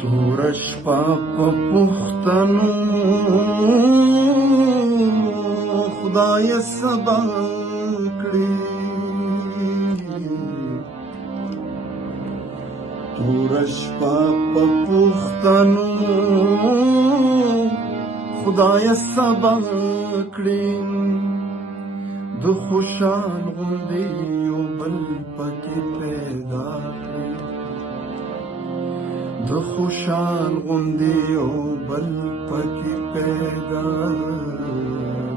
توره شپه په پوښتنو خدای سبا کړي، توره شپه په پوښتنو خدای سبا کړي، د خوشحال غوندې یو بل پکې پیدا کړي، د خوشحال غوندې یو بل پکې پیدا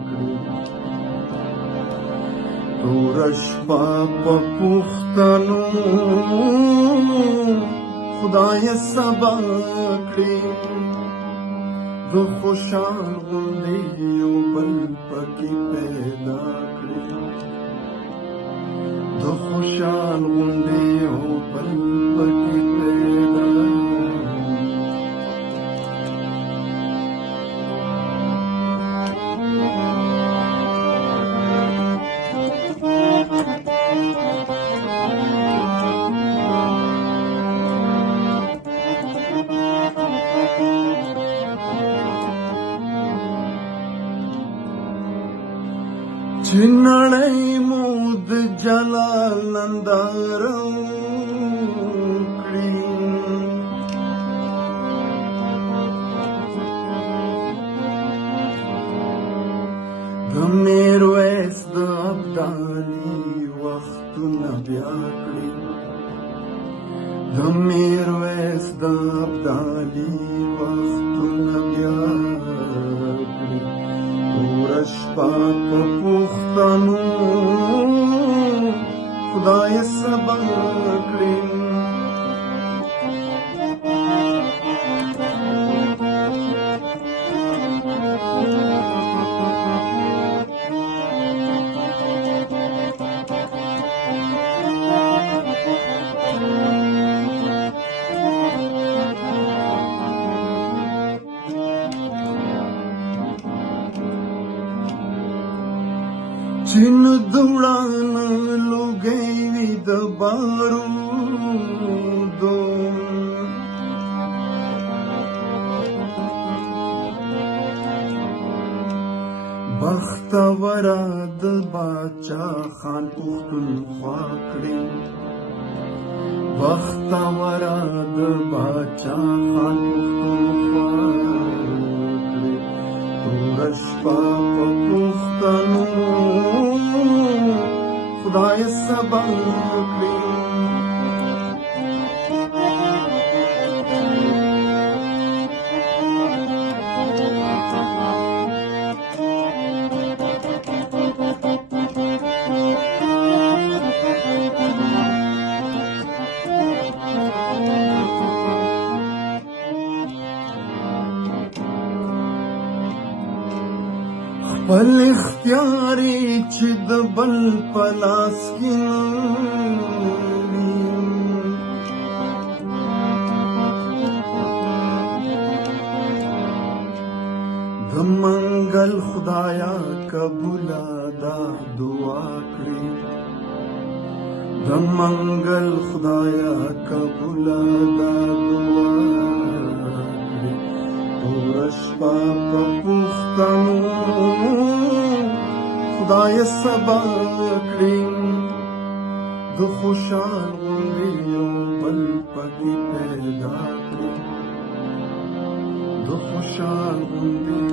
کړي. توره شپه په پوښتنو خدای سبا کړي، د خوشحال غوندې یو بل پکې پیدا کړي، د خوشحال غوندې یو بل پکې پیدا کړي. چې نړۍ مو د جلال ننداره وکړي، د میرویس د ابدالي وختونه بیا کړي، د میرویس د ابدالي وختونه بیا کړي. توره شپه په پوښتنو خدای سبا کړي، چې نه د وړانه لوګی وي د بارودو، بختوره د باچا خان پښتونخوا کړي، بختوره د باچا خان پښتونخوا کړي. توره شپه په پوښتنو خدای سبا کړي، خپل اختیار چې د بل په لاس کې نه وي، د منګل خدایا قبوله دا دعا کړي، د منګل خدایا قبوله دا دعا کړي. توره شپه په پوښتنو خدای سبا کړي، د خوشحال غوندې یو بل پکې پیدا کړي، د خوشحال غوندې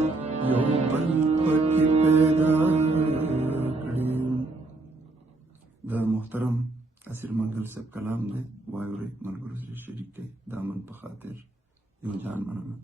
یو بل پکې پیدا کړي. د محترم اسیر منګل صاحب کلام دی، واورئ، ملګرو سره شریک کړئ. د امن په خاطر یو جان مننه.